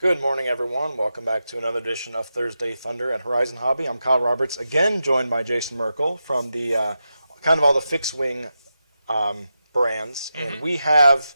Good morning, everyone. Welcome back to another edition of Thursday Thunder at Horizon Hobby. I'm Kyle Roberts, again joined by Jason Merkel from the kind of all the fixed wing brands. And we have,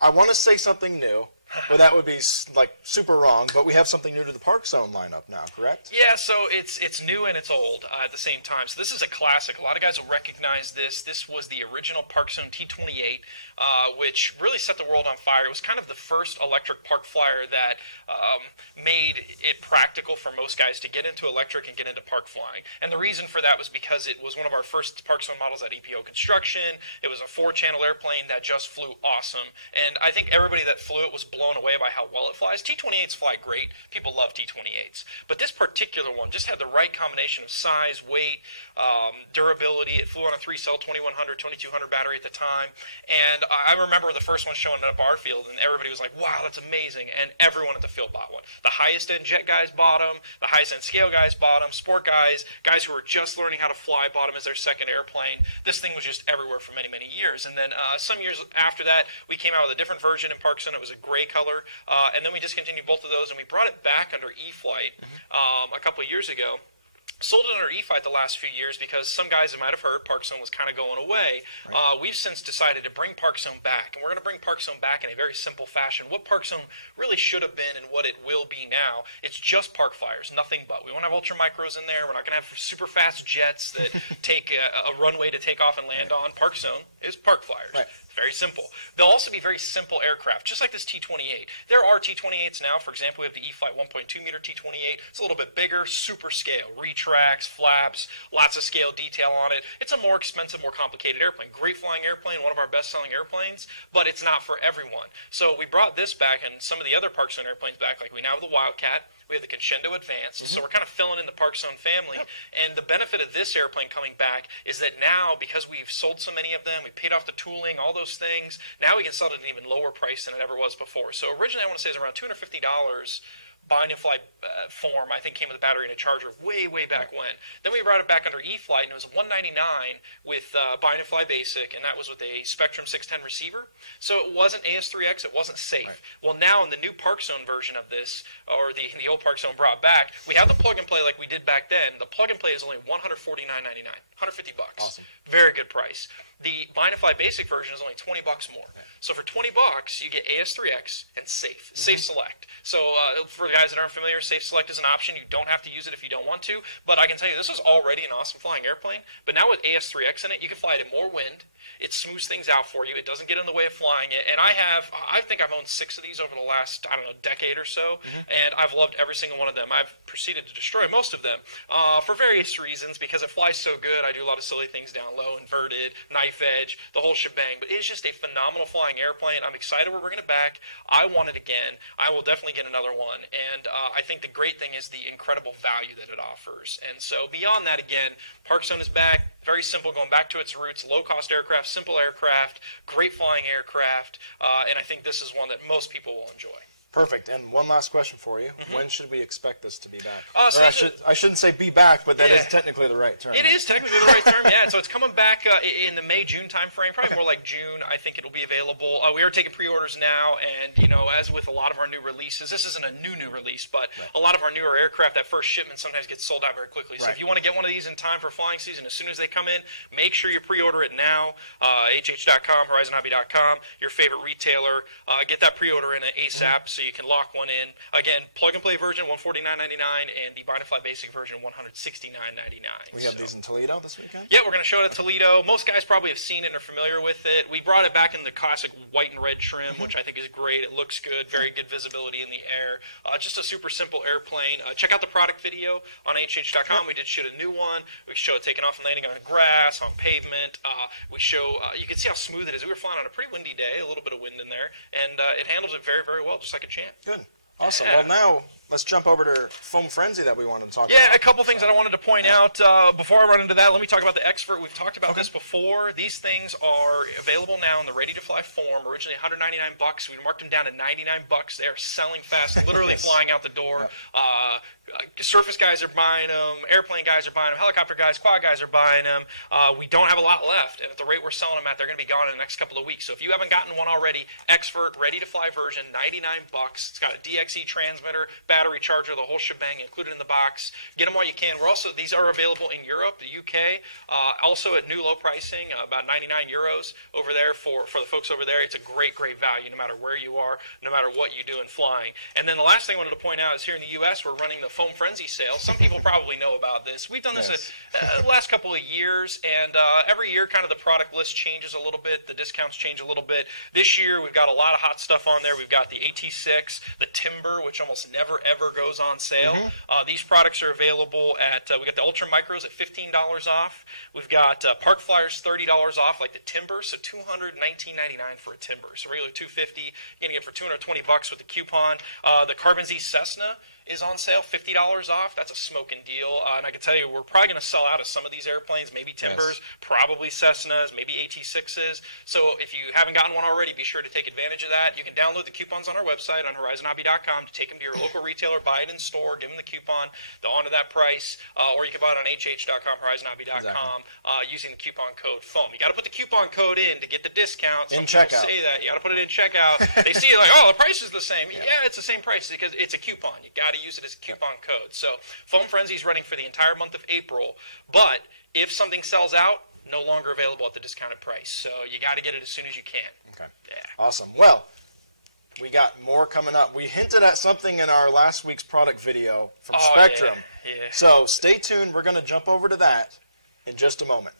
I want to say something new, but that would be like super wrong, but we have something new to the Parkzone lineup now, correct? Yeah, so it's new and it's old at the same time. So this is a classic. A lot of guys will recognize this. This was the original Parkzone T28, which really set the world on fire. It was kind of the first electric park flyer that made it practical for most guys to get into electric and get into park flying. And the reason for that was because it was one of our first Parkzone models at EPO Construction. It was a 4-channel airplane that just flew awesome. And I think everybody that flew it was blown away by how well it flies. T28s fly great. People love T28s. But this particular one just had the right combination of size, weight, durability. It flew on a 3-cell 2100, 2200 battery at the time. And I remember the first one showing up at our field, and everybody was like, wow, that's amazing. And everyone at the field bought one. The highest end jet guys bought them. The highest end scale guys bought them. Sport guys, guys who were just learning how to fly bought them as their second airplane. This thing was just everywhere for many, many years. And then some years after that, we came out with a different version in Parkzone. It was a gray color. And then we discontinued both of those, and we brought it back under E-Flight a couple of years ago. Sold it under E-Flight the last few years because some guys that might have heard Parkzone was kind of going away. Right. We've since decided to bring Parkzone back, and we're going to bring Parkzone back in a very simple fashion. What Parkzone really should have been and what it will be now, it's just park flyers, nothing but. We won't have ultra micros in there. We're not going to have super fast jets that take a runway to take off and land on. Parkzone is park flyers. Right. Very simple. They'll also be very simple aircraft, just like this T28. There are T28s now. For example, we have the E-Flight 1.2-meter T28. It's a little bit bigger, super scale. Retracts, flaps, lots of scale detail on it. It's a more expensive, more complicated airplane. Great flying airplane, one of our best-selling airplanes, but it's not for everyone. So we brought this back and some of the other Parkzone airplanes back, like we now have the Wildcat. We have the Crescendo Advanced, so we're kind of filling in the Parkzone family. And the benefit of this airplane coming back is that now, because we've sold so many of them, we paid off the tooling, all those things, now we can sell it at an even lower price than it ever was before. So originally, I want to say it was around $250. Bind and fly form, I think, came with a battery and a charger way, way back when. Then we brought it back under E-Flight, and it was $199 with bind and fly basic, and that was with a Spektrum 610 receiver. So it wasn't AS3X, it wasn't safe. Right. Well, now in the new Parkzone version of this, or the old Parkzone brought back, we have the plug and play like we did back then. The plug and play is only $149.99, $150. Awesome. Very good price. The bind and fly basic version is only $20 more. So for $20, you get AS3X and Safe, Safe Select. So for guys that aren't familiar, Safe Select is an option. You don't have to use it if you don't want to. But I can tell you, this is already an awesome flying airplane. But now with AS3X in it, you can fly it in more wind. It smooths things out for you. It doesn't get in the way of flying it. And I think I've owned 6 of these over the last, decade or so. And I've loved every single one of them. I've proceeded to destroy most of them for various reasons because it flies so good. I do a lot of silly things down low, inverted, knife edge, the whole shebang. But it's just a phenomenal flying airplane. I'm excited we're bringing it back. I want it again. I will definitely get another one. And I think the great thing is the incredible value that it offers. And so beyond that, again, Parkzone is back. Very simple, going back to its roots. Low-cost aircraft, simple aircraft, great flying aircraft. And I think this is one that most people will enjoy. Perfect. And one last question for you. When should we expect this to be back? I shouldn't say be back, but that is technically the right term. It is technically the right term, yeah. So it's coming back in the May-June time frame, probably more like June. I think it'll be available. We are taking pre-orders now, and, as with a lot of our new releases, this isn't a new release, but a lot of our newer aircraft, that first shipment sometimes gets sold out very quickly. So if you want to get one of these in time for flying season, as soon as they come in, make sure you pre-order it now. HH.com, HorizonHobby.com, your favorite retailer. Get that pre-order in ASAP so you can lock one in. Again, plug and play version $149.99 and the bind and fly basic version $169.99. We have these in Toledo this weekend? Yeah, we're going to show it at Toledo. Most guys probably have seen it and are familiar with it. We brought it back in the classic white and red trim, which I think is great. It looks good, very good visibility in the air. Just a super simple airplane. Check out the product video on HH.com. We did shoot a new one. We show it taking off and landing on grass, on pavement. We show, you can see how smooth it is. We were flying on a pretty windy day, a little bit of wind in there, and it handles it very, very well, just like a champ. Good. Awesome. Yeah. Well, now let's jump over to Foam Frenzy that we wanted to talk Yeah, about. a couple things that I wanted to point out. Before I run into that, let me talk about the Expert. We've talked about this before. These things are available now in the ready-to-fly form. Originally $199. We marked them down to $99. They are selling fast, literally flying out the door. Surface guys are buying them. Airplane guys are buying them. Helicopter guys, quad guys are buying them. We don't have a lot left, and at the rate we're selling them at, they're going to be gone in the next couple of weeks. So if you haven't gotten one already, Expert, ready-to-fly version, $99. It's got a DXE transmitter, battery charger, the whole shebang included in the box. Get them while you can. These are available in Europe, the UK, also at new low pricing, about 99 euros over there for the folks over there. It's a great value no matter where you are, no matter what you do in flying. And then the last thing I wanted to point out is here in the US, we're running the Foam Frenzy sale. Some people probably know about this. We've done this the last couple of years, and every year kind of the product list changes a little bit. The discounts change a little bit. This year we've got a lot of hot stuff on there. We've got the AT6, the Timber, which almost never ever goes on sale. These products are available at, we got the Ultra Micros at $15 off. We've got Park Flyers $30 off, like the Timber, so $219.99 for a Timber. So regular $250, you're going to get for $220 with the coupon. The Carbon Z Cessna is on sale, $50 off. That's a smoking deal. And I can tell you, we're probably going to sell out of some of these airplanes, maybe Timbers, probably Cessnas, maybe AT6s. So if you haven't gotten one already, be sure to take advantage of that. You can download the coupons on our website on horizonhobby.com to take them to your local retailer, buy it in store, give them the coupon, they'll honor that price, or you can buy it on hh.com, horizonhobby.com, using the coupon code FOAM. You got to put the coupon code in to get the discount. Some people say that. You got to put it in checkout. They see it like, oh, the price is the same. Yeah, it's the same price because it's a coupon. You got to use it as a coupon code. So Foam Frenzy is running for the entire month of April, but if something sells out, no longer available at the discounted price. So you got to get it as soon as you can. Okay. Yeah. Awesome. Well, we got more coming up. We hinted at something in our last week's product video from Spektrum. Yeah. So stay tuned. We're going to jump over to that in just a moment.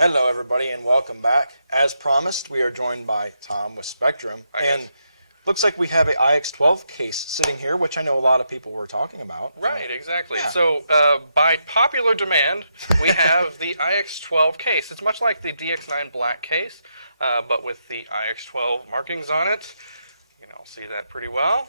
Hello, everybody, and welcome back. As promised, we are joined by Tom with Spektrum, and looks like we have a IX12 case sitting here, which I know a lot of people were talking about. Right, exactly. Yeah. So, by popular demand, we have the IX12 case. It's much like the DX9 black case, but with the IX12 markings on it. You can all see that pretty well.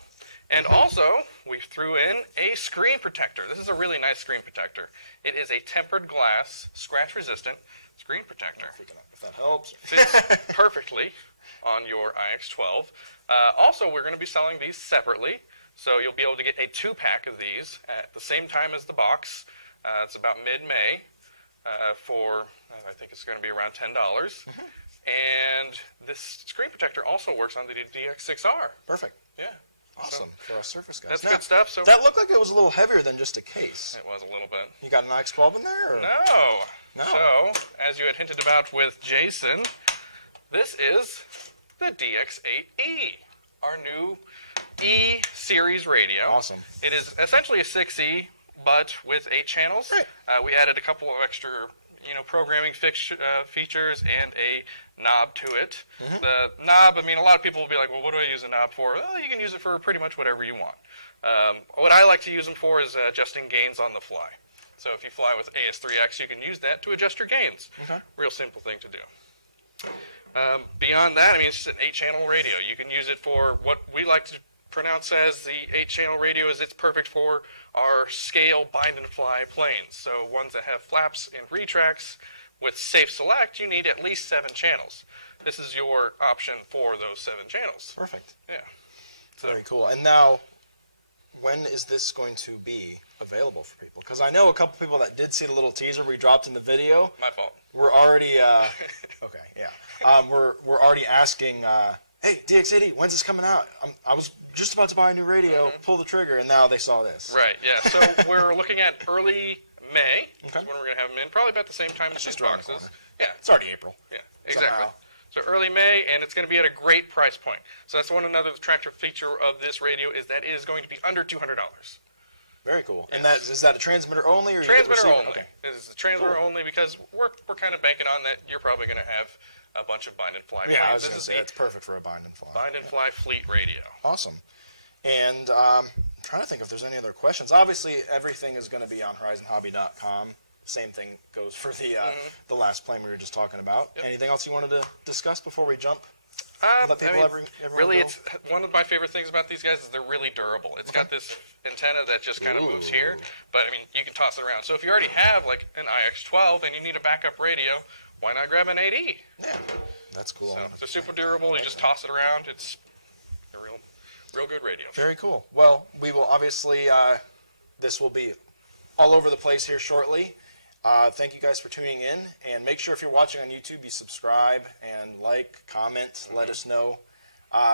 And also, we threw in a screen protector. This is a really nice screen protector. It is a tempered glass, scratch-resistant screen protector. If that helps. Fits perfectly on your IX12. Also, we're going to be selling these separately, so you'll be able to get a 2-pack of these at the same time as the box. It's about mid-May for, I think it's going to be around $10. And this screen protector also works on the DX6R. Perfect. Yeah. Awesome. For us Surface guys. That's Now, good stuff. So that looked like it was a little heavier than just a case. it was a little bit. You got an IX12 in there? Or? No. No. So, as you had hinted about with Jason, this is the DX8E, our new E-series radio. Awesome. It is essentially a 6E, but with 8 channels. Right. We added a couple of extra, programming features and a knob to it. The knob, a lot of people will be like, well, what do I use a knob for? Well, you can use it for pretty much whatever you want. What I like to use them for is adjusting gains on the fly. So if you fly with AS3X, you can use that to adjust your gains. Okay. Real simple thing to do. Beyond that, it's just an 8-channel radio. You can use it for what we like to pronounce as the 8-channel radio. It's perfect for our scale bind and fly planes. So ones that have flaps and retracts. With Safe Select, you need at least 7 channels. This is your option for those 7 channels. Perfect. Yeah. So, Very cool. And now, when is this going to be available for people? Because I know a couple people that did see the little teaser we dropped in the video. my fault. We're already, okay, yeah. We're already asking, hey, DX80, when's this coming out? I was just about to buy a new radio, pull the trigger, and now they saw this. Right, yeah. So we're looking at early May. Okay. Is when we're going to have them in. Probably about the same time as these just around the boxes. corner. Yeah. It's already April. Yeah, exactly. Somehow. So early May, and it's going to be at a great price point. So that's another attractive feature of this radio is that it is going to be under $200. Very cool. And is that a transmitter only? Or Transmitter you only. Okay. It is a transmitter only because we're kind of banking on that you're probably going to have a bunch of bind and fly. Yeah, I was this going to is say, the it's perfect for a bind and fly. bind and fly fleet radio. Awesome. And I'm trying to think if there's any other questions. Obviously, everything is going to be on horizonhobby.com. Same thing goes for the last plane we were just talking about. Yep. Anything else you wanted to discuss before we jump? Let people everyone really, go? it's one of my favorite things about these guys is they're really durable. It's got this antenna that just kind of moves here, but you can toss it around. So if you already have like an IX12 and you need a backup radio, why not grab an 8E? Yeah, that's cool. So it's super durable. You just toss it around. It's a real good radio. Very cool. Well, we will obviously, this will be all over the place here shortly. Thank you guys for tuning in, and make sure if you're watching on YouTube, you subscribe and like, comment, let us know.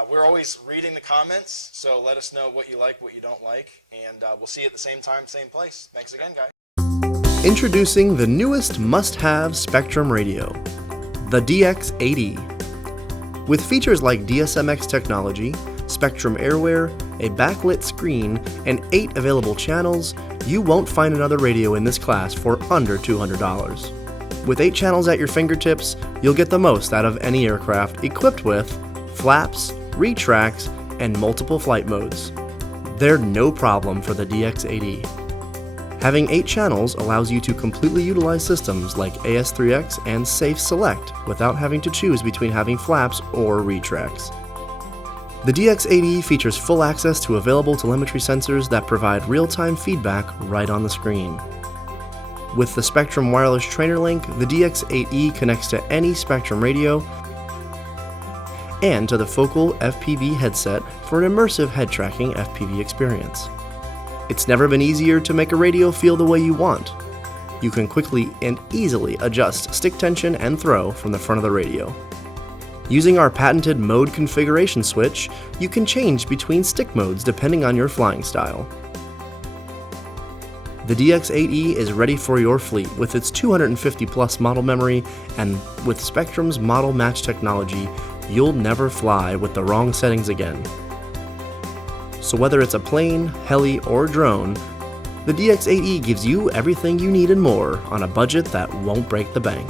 We're always reading the comments, so let us know what you like, what you don't like, and we'll see you at the same time, same place. Thanks again, guys. Introducing the newest must-have Spektrum radio, the DX80. With features like DSMX technology, Spektrum Airware, a backlit screen, and 8 available channels, you won't find another radio in this class for under $200. With 8 channels at your fingertips, you'll get the most out of any aircraft equipped with flaps, retracts, and multiple flight modes. They're no problem for the DX80. Having 8 channels allows you to completely utilize systems like AS3X and Safe Select without having to choose between having flaps or retracts. The DX80 features full access to available telemetry sensors that provide real-time feedback right on the screen. With the Spektrum Wireless Trainer Link, the DX8E connects to any Spektrum radio and to the Focal FPV headset for an immersive head-tracking FPV experience. It's never been easier to make a radio feel the way you want. You can quickly and easily adjust stick tension and throw from the front of the radio. Using our patented mode configuration switch, you can change between stick modes depending on your flying style. The DX8E is ready for your fleet with its 250 plus model memory, and with Spektrum's model match technology, you'll never fly with the wrong settings again. So whether it's a plane, heli, or drone, the DX8E gives you everything you need and more on a budget that won't break the bank.